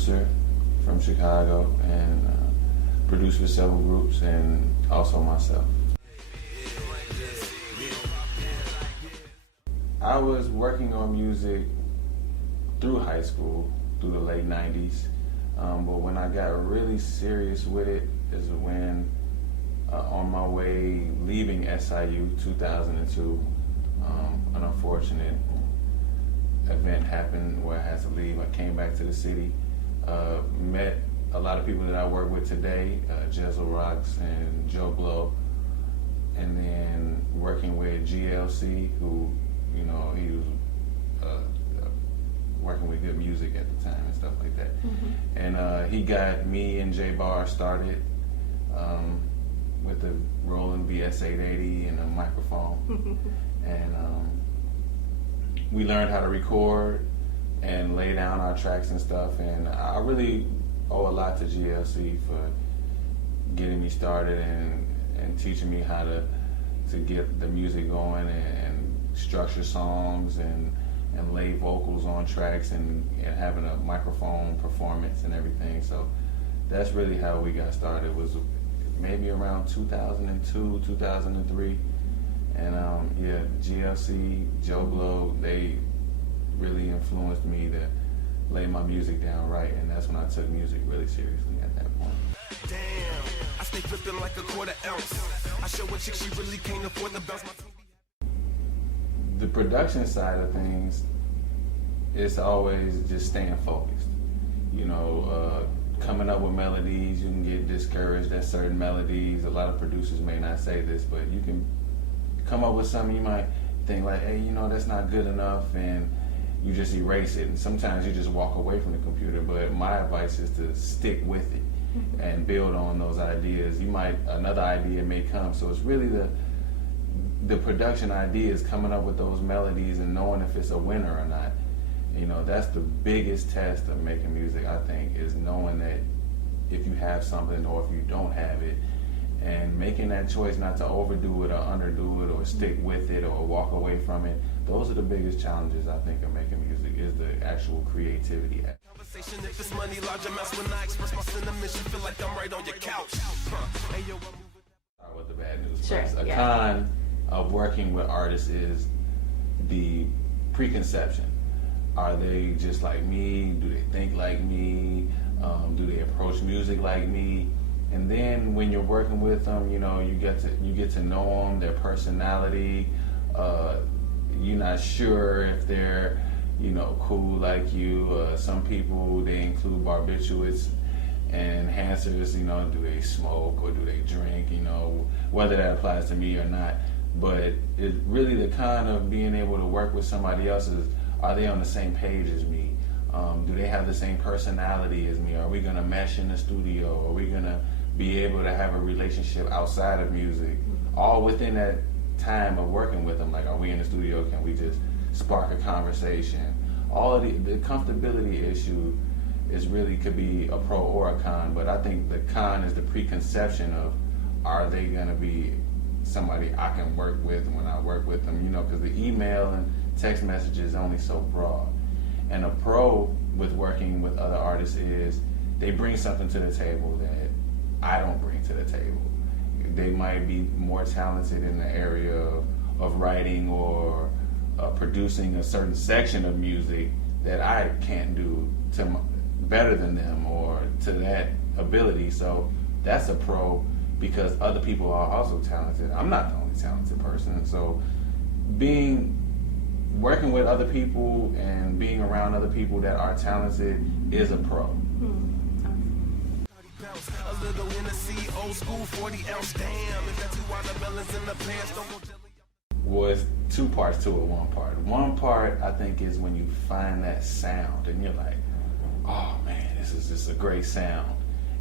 producer from Chicago and produced for several groups and also myself. I was working on music through high school, through the late 90s, but when I got really serious with it is when on my way leaving SIU 2002, an unfortunate event happened where I had to leave. I came back to the city, met a lot of people that I work with today, Jezel Rocks and Joe Blow, and then working with GLC, who, you know, he was working with good music at the time and stuff like that. Mm-hmm. And he got me and J Bar started with the Roland VS880 and a microphone. And we learned how to record and lay down our tracks and stuff. And I really owe a lot to GLC for getting me started and teaching me how to get the music going and structure songs and lay vocals on tracks and having a microphone performance and everything. So that's really how we got started. It was maybe around 2002, 2003. And yeah, GLC, Joe Blow, they really influenced me to lay my music down right, and that's when I took music really seriously at that point. Damn, I stay flipping like a quarter ounce. I show a chick she really can't afford to bounce my. The production side of things is always just staying focused. You know, coming up with melodies, you can get discouraged at certain melodies. A lot of producers may not say this, but you can come up with something you might think like, hey, you know, that's not good enough, and you just erase it. And sometimes you just walk away from the computer. But my advice is to stick with it and build on those ideas. Another idea may come. So it's really the production ideas, coming up with those melodies and knowing if it's a winner or not. You know, that's the biggest test of making music, I think, is knowing that if you have something or if you don't have it, and making that choice not to overdo it or underdo it or stick with it or walk away from it. Those are the biggest challenges, I think, of making music, is the actual creativity. Conversation, if it's money, large amounts, when I express my sentiments, you feel like I'm right on your couch. Hey, yo, start with the bad news Sure, first. A yeah. con of working with artists is the preconception. Are they just like me? Do they think like me? Do they approach music like me? And then when you're working with them, you know, you get to know them, their personality. You're not sure if they're, you know, cool like you. Some people, they include barbiturates and enhancers. You know, do they smoke or do they drink? You know, whether that applies to me or not. But it really, the kind of being able to work with somebody else is, are they on the same page as me? Do they have the same personality as me? Are we gonna mesh in the studio? Are we gonna be able to have a relationship outside of music? All within that time of working with them. Like, are we in the studio? Can we just spark a conversation? All of the comfortability issue is really, could be a pro or a con, but I think the con is the preconception of, are they gonna be somebody I can work with when I work with them? You know, because the email and text message is only so broad. And a pro with working with other artists is they bring something to the table that I don't bring to the table. They might be more talented in the area of writing or producing a certain section of music that I can't do better than them or to that ability. So that's a pro, because other people are also talented. I'm not the only talented person. So working with other people and being around other people that are talented is a pro. a little Hennessy, old school 40-ounce. Damn, if that's 2 watermelons in the pants, don't go jelly. Well, it's 2 parts to it, 1 part. 1 part, I think, is when you find that sound and you're like, oh man, this is just a great sound.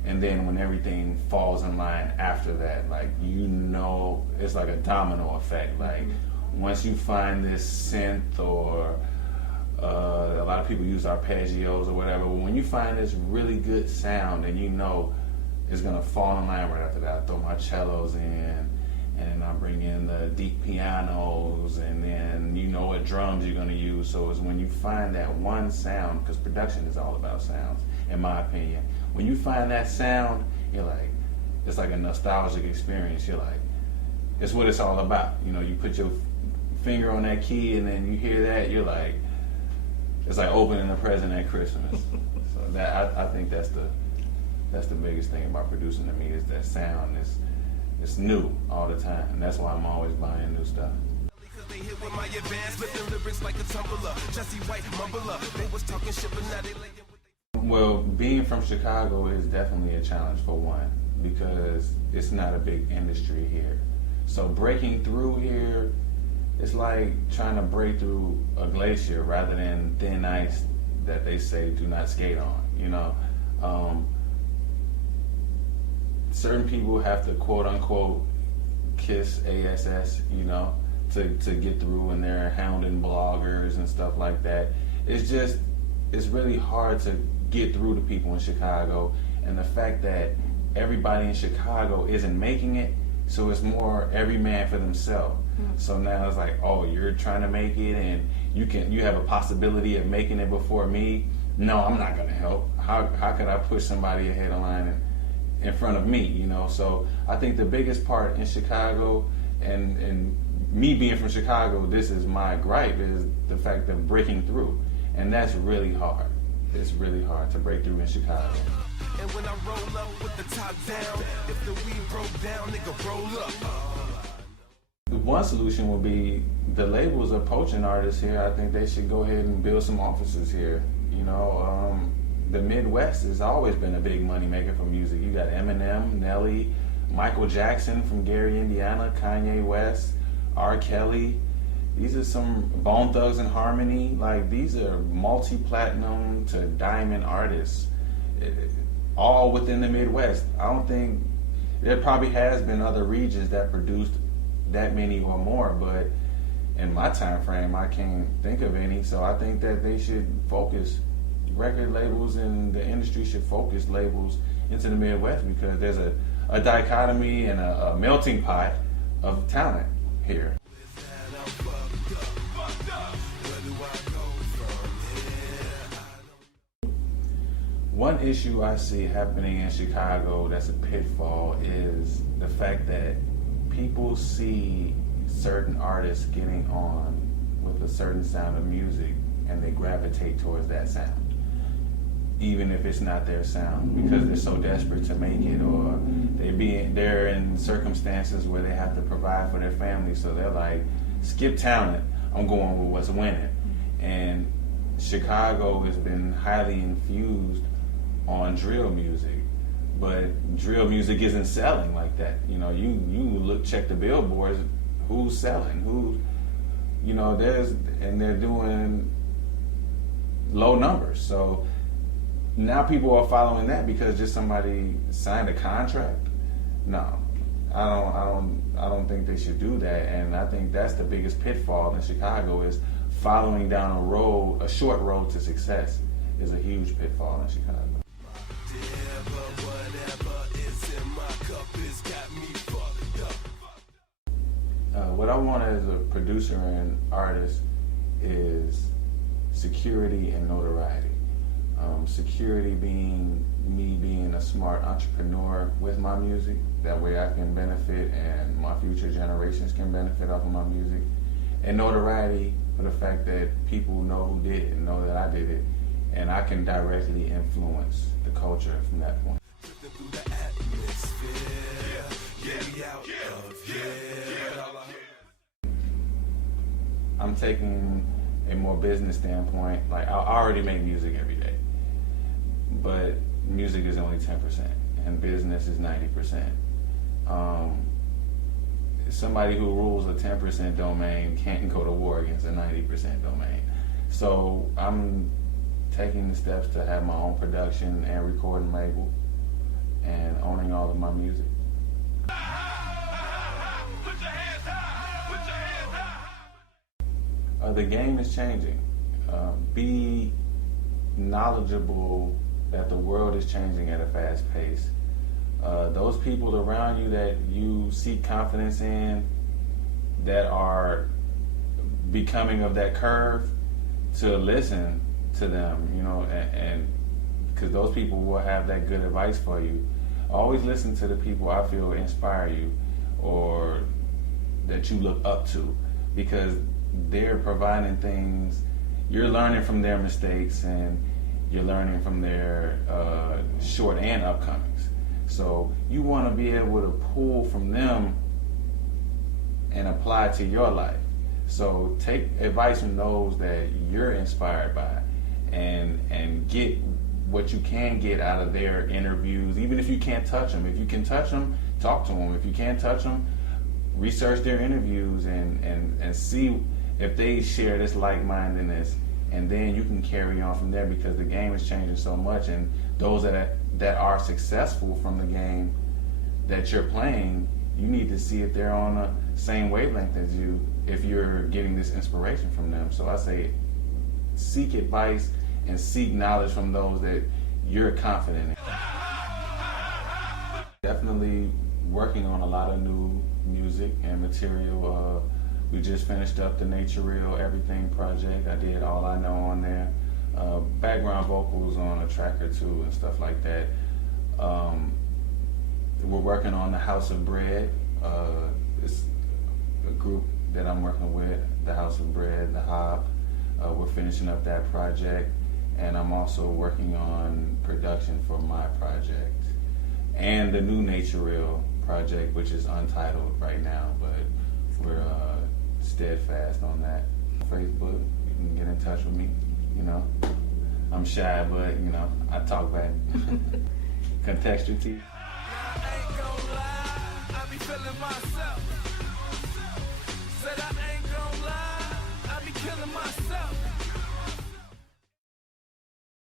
And then when everything falls in line after that, like, you know, it's like a domino effect. Like, once you find this synth or a lot of people use arpeggios or whatever, but when you find this really good sound and you know it's gonna fall in line right after that, I throw my cellos in and I bring in the deep pianos, and then you know what drums you're gonna use. So it's when you find that one sound, because production is all about sounds, in my opinion. When you find that sound, you're like, it's like a nostalgic experience. You're like, it's what it's all about. You know, you put your finger on that key, and then you hear that, you're like, it's like opening a present at Christmas. So that I think that's the biggest thing about producing to me, is that sound. It's new all the time, and that's why I'm always buying new stuff. They hit with my advance, flipping lyrics like a tumbler. Jesse White mumbler. They was talking shit, but now they laying with. Well, being from Chicago is definitely a challenge for one, because it's not a big industry here. So breaking through here, it's like trying to break through a glacier rather than thin ice that they say do not skate on, you know. Certain people have to quote unquote kiss ASS, you know, to get through, and they're hounding bloggers and stuff like that. It's really hard to get through to people in Chicago, and the fact that everybody in Chicago isn't making it, so it's more every man for themselves. So now it's like, oh, you're trying to make it, and you have a possibility of making it before me. No, I'm not gonna help. How could I push somebody ahead of line in front of me, you know? So I think the biggest part in Chicago, and me being from Chicago, this is my gripe, is the fact of breaking through. And that's really hard. It's really hard to break through in Chicago. And when I roll up with the top down, if the weed broke down, nigga roll up. One solution would be, the labels are poaching artists here. I think they should go ahead and build some offices here. You know, the Midwest has always been a big money maker for music. You got Eminem, Nelly, Michael Jackson from Gary, Indiana, Kanye West, R. Kelly. These are some Bone Thugs and Harmony. Like, these are multi-platinum to diamond artists, all within the Midwest. I don't think, there probably has been other regions that produced that many or more, but in my time frame, I can't think of any. So I think that they should focus, record labels and the industry should focus labels into the Midwest, because there's a dichotomy and a melting pot of talent here. One issue I see happening in Chicago that's a pitfall is the fact that people see certain artists getting on with a certain sound of music, and they gravitate towards that sound, even if it's not their sound, because they're so desperate to make it, or they're in circumstances where they have to provide for their family, so they're like, skip talent, I'm going with what's winning. And Chicago has been highly infused on drill music, but drill music isn't selling like that. You know, you check the billboards, who's selling, they're doing low numbers. So now people are following that because just somebody signed a contract. No, I don't think they should do that. And I think that's the biggest pitfall in Chicago, is following down a short road to success is a huge pitfall in Chicago. What I want as a producer and artist is security and notoriety. Security being me being a smart entrepreneur with my music. That way I can benefit and my future generations can benefit off of my music. And notoriety for the fact that people know who did it and know that I did it. And I can directly influence the culture from that point. I'm taking a more business standpoint. Like, I already make music every day, but music is only 10% and business is 90%. Somebody who rules a 10% domain can't go to war against a 90% domain. So I'm taking the steps to have my own production and recording label and owning all of my music. The game is changing. Be knowledgeable that the world is changing at a fast pace. those people around you that you seek confidence in, that are becoming of that curve, to listen to them, you know, and because those people will have that good advice for you. Always listen to the people I feel inspire you or that you look up to, because they're providing things. You're learning from their mistakes and you're learning from their short and upcomings. So you want to be able to pull from them and apply it to your life. So take advice from those that you're inspired by, and get what you can get out of their interviews, even if you can't touch them. If you can touch them, talk to them. If you can't touch them, research their interviews and see if they share this like-mindedness, and then you can carry on from there, because the game is changing so much, and those that are successful from the game that you're playing, you need to see if they're on the same wavelength as you, if you're getting this inspiration from them. So I say seek advice and seek knowledge from those that you're confident in. Definitely working on a lot of new music and material. We just finished up the Nature Real Everything project. I did All I Know on there. Background vocals on a track or two and stuff like that. We're working on the House of Bread. It's a group that I'm working with, the House of Bread, the Hob. We're finishing up that project, and I'm also working on production for my project and the new Nature Real project, which is untitled right now, but we're steadfast on that. Facebook, you can get in touch with me. You know, I'm shy, but you know, I talk back. Contextual T. I ain't gonna lie, I be feeling myself.